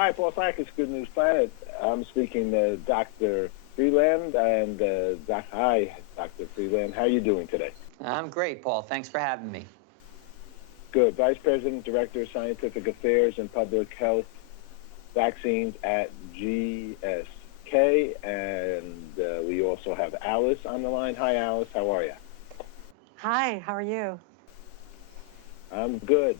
Hi, Paul Sakis, Good News Planet. I'm speaking to Dr. Freeland, and hi, Dr. Freeland. How are you doing today? I'm great, Paul. Thanks for having me. Good. Vice President, Director of Scientific Affairs and Public Health Vaccines at GSK, and we also have Alice on the line. Hi, Alice. How are you? Hi, how are you? I'm good.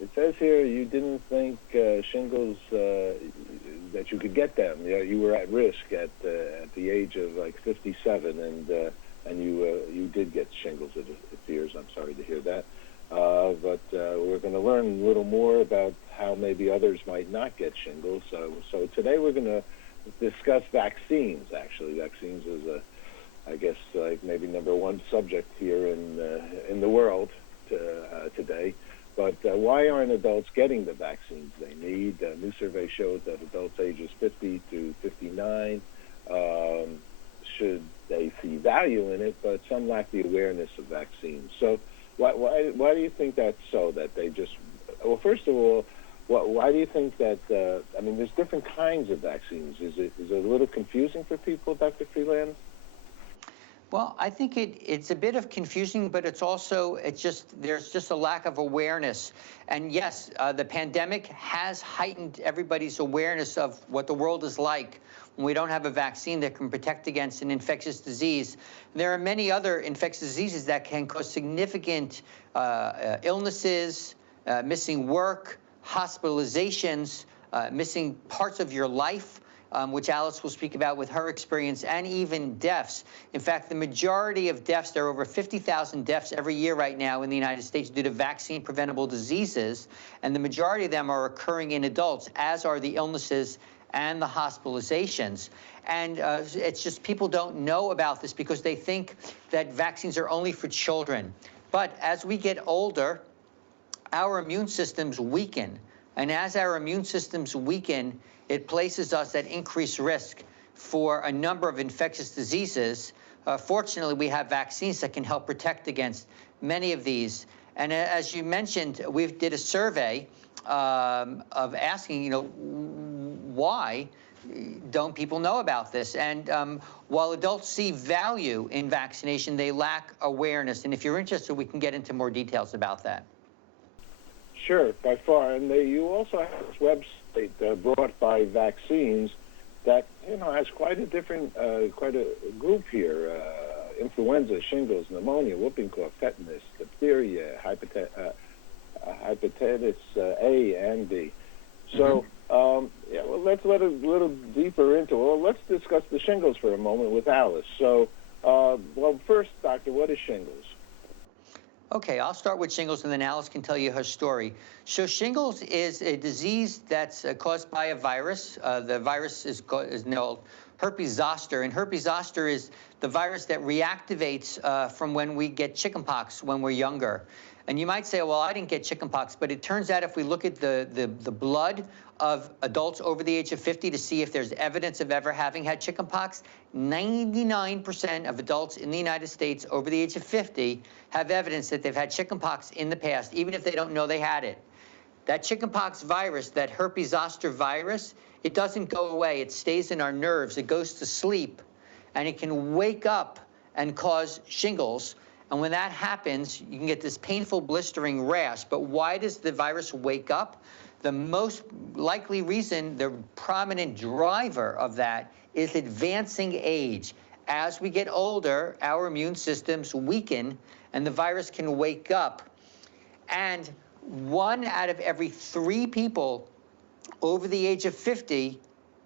It says here you didn't think shingles, that you could get them. You were at risk at the age of like 57, and you did get shingles, it appears. I'm sorry to hear that. But we're going to learn a little more about how maybe others might not get shingles. So today we're going to discuss vaccines, actually. Vaccines is, I guess, like maybe number one subject here in the world today. But why aren't adults getting the vaccines they need? A new survey shows that adults ages 50 to 59 should they see value in it, but some lack the awareness of vaccines. So why do you think that's so, that they just, well, first of all, why do you think that, I mean, there's different kinds of vaccines. Is it a little confusing for people, Dr. Freeland? Well, I think it's a bit of confusing, but there's just a lack of awareness. And yes, the pandemic has heightened everybody's awareness of what the world is like when we don't have a vaccine that can protect against an infectious disease. There are many other infectious diseases that can cause significant illnesses, missing work, hospitalizations, missing parts of your life, which Alice will speak about with her experience, and even deaths. In fact, the majority of deaths, there are over 50,000 deaths every year right now in the United States due to vaccine-preventable diseases, and the majority of them are occurring in adults, as are the illnesses and the hospitalizations. And it's just people don't know about this because they think that vaccines are only for children. But as we get older, our immune systems weaken. And as our immune systems weaken, it places us at increased risk for a number of infectious diseases. Fortunately, we have vaccines that can help protect against many of these. And as you mentioned, we did a survey of asking, why don't people know about this? And while adults see value in vaccination, they lack awareness. And if you're interested, we can get into more details about that. Sure, by far. And you also have this website brought by Vaccines that, has quite a different, quite a group here. Influenza, shingles, pneumonia, whooping cough, tetanus, diphtheria, hepatitis A and B. So, let's let a little deeper into it. Well, let's discuss the shingles for a moment with Alice. So, well, first, doctor, what is shingles? Okay, I'll start with shingles, and then Alice can tell you her story. So shingles is a disease that's caused by a virus. The virus is called herpes zoster, and herpes zoster is the virus that reactivates from when we get chickenpox when we're younger. And you might say, well, I didn't get chickenpox, but it turns out if we look at the blood of adults over the age of 50 to see if there's evidence of ever having had chickenpox, 99% of adults in the United States over the age of 50 have evidence that they've had chickenpox in the past, even if they don't know they had it. That chickenpox virus, that herpes zoster virus, it doesn't go away. It stays in our nerves. It goes to sleep, and it can wake up and cause shingles. And when that happens, you can get this painful blistering rash. But why does the virus wake up? The most likely reason, the prominent driver of that, is advancing age. As we get older, our immune systems weaken, and the virus can wake up. And 1 out of every 3 people over the age of 50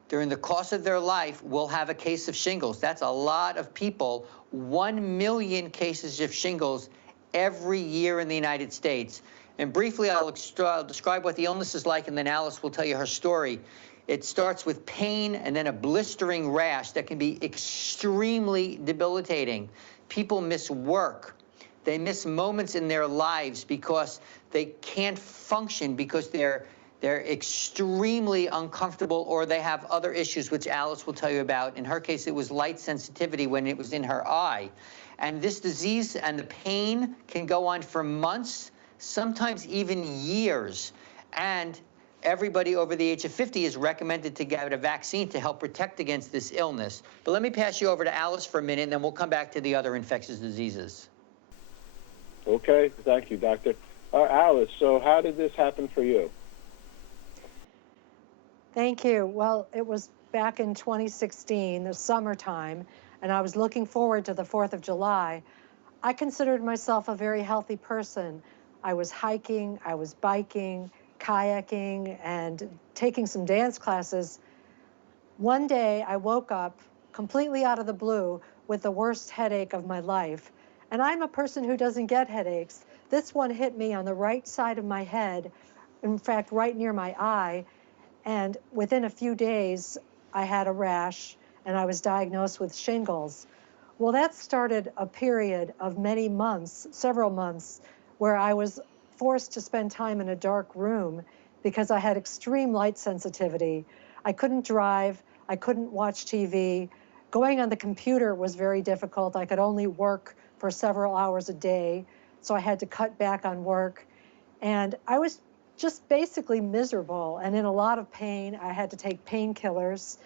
during the course of their life will have a case of shingles. That's a lot of people. 1 million cases of shingles every year in the United States. And briefly, I'll describe what the illness is like, and then Alice will tell you her story. It starts with pain and then a blistering rash that can be extremely debilitating. People miss work. They miss moments in their lives because they can't function because they're extremely uncomfortable, or they have other issues, which Alice will tell you about. In her case, it was light sensitivity when it was in her eye. And this disease and the pain can go on for months, sometimes even years. And everybody over the age of 50 is recommended to get a vaccine to help protect against this illness. But let me pass you over to Alice for a minute, and then we'll come back to the other infectious diseases. Okay, thank you, Doctor. Alice, so how did this happen for you? Thank you. Well, it was back in 2016, the summertime, and I was looking forward to the 4th of July. I considered myself a very healthy person. I was hiking, I was biking, kayaking, and taking some dance classes. One day I woke up completely out of the blue with the worst headache of my life. And I'm a person who doesn't get headaches. This one hit me on the right side of my head, in fact, right near my eye. And within a few days, I had a rash and I was diagnosed with shingles. Well, that started a period of many months, several months, where I was forced to spend time in a dark room because I had extreme light sensitivity. I couldn't drive, I couldn't watch TV. Going on the computer was very difficult. I could only work for several hours a day, so I had to cut back on work. And I was just basically miserable and in a lot of pain. I had to take painkillers.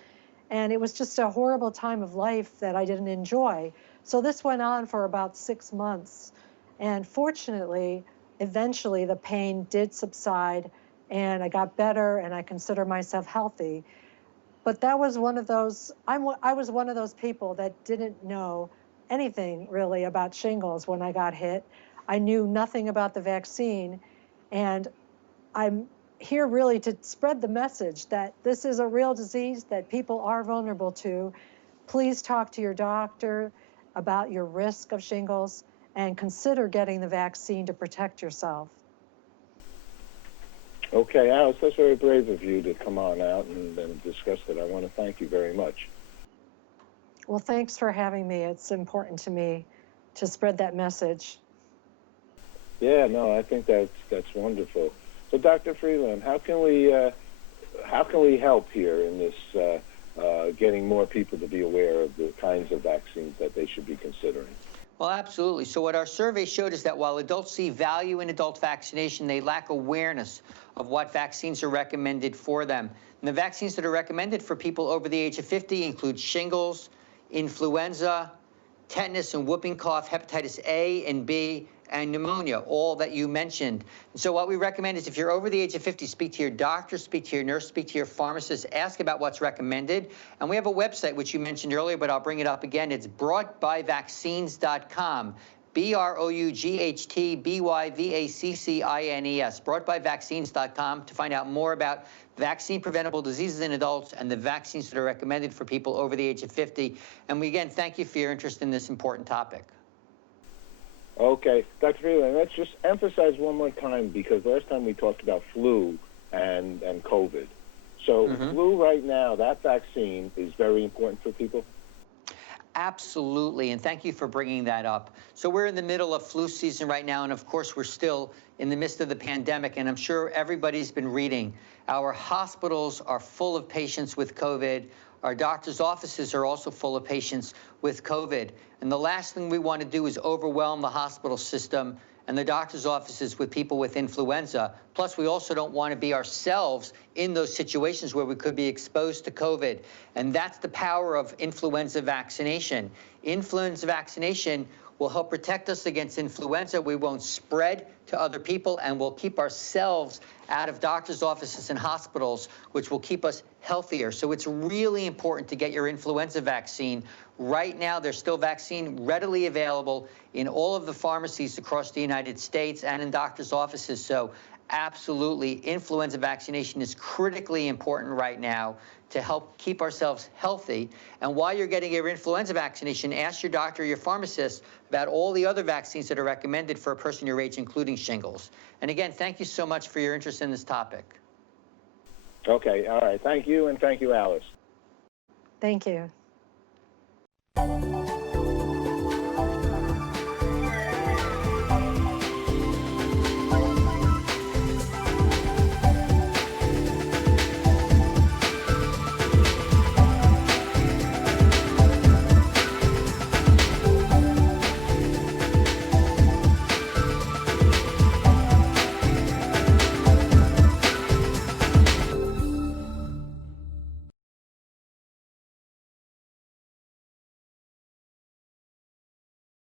And it was just a horrible time of life that I didn't enjoy. So this went on for about 6 months. And fortunately, eventually the pain did subside and I got better and I consider myself healthy. But that was one of those, I was one of those people that didn't know anything really about shingles when I got hit. I knew nothing about the vaccine. And I'm here really to spread the message that this is a real disease that people are vulnerable to. Please talk to your doctor about your risk of shingles and consider getting the vaccine to protect yourself. Okay, Alice, that's very brave of you to come on out and discuss that. I want to thank you very much. Well, thanks for having me. It's important to me to spread that message. Yeah, no, I think that's wonderful. So, Dr. Freeland, how can we help here in this getting more people to be aware of the kinds of vaccines that they should be considering? Well, absolutely. So what our survey showed is that while adults see value in adult vaccination, they lack awareness of what vaccines are recommended for them. And the vaccines that are recommended for people over the age of 50 include shingles, influenza, tetanus and whooping cough, hepatitis A and B, and pneumonia, all that you mentioned. And so what we recommend is if you're over the age of 50, speak to your doctor, speak to your nurse, speak to your pharmacist, ask about what's recommended. And we have a website, which you mentioned earlier, but I'll bring it up again. It's broughtbyvaccines.com. BROUGHTBYVACCINES, broughtbyvaccines.com, to find out more about vaccine-preventable diseases in adults and the vaccines that are recommended for people over the age of 50. And we, again, thank you for your interest in this important topic. Okay, Dr. Freeland, let's just emphasize one more time, because last time we talked about flu and COVID. So flu right now, that vaccine is very important for people? Absolutely, and thank you for bringing that up. So we're in the middle of flu season right now, and of course we're still in the midst of the pandemic, and I'm sure everybody's been reading. Our hospitals are full of patients with COVID. Our doctors' offices are also full of patients with COVID. And the last thing we want to do is overwhelm the hospital system and the doctor's offices with people with influenza. Plus, we also don't want to be ourselves in those situations where we could be exposed to COVID. And that's the power of influenza vaccination. Influenza vaccination will help protect us against influenza. We won't spread to other people, and we'll keep ourselves out of doctors' offices and hospitals, which will keep us healthier. So it's really important to get your influenza vaccine. Right now, there's still vaccine readily available in all of the pharmacies across the United States and in doctors' offices. So absolutely, influenza vaccination is critically important right now to help keep ourselves healthy. And while you're getting your influenza vaccination, ask your doctor or your pharmacist about all the other vaccines that are recommended for a person your age, including shingles. And again, thank you so much for your interest in this topic. Okay, all right. Thank you, and thank you, Alice. Thank you.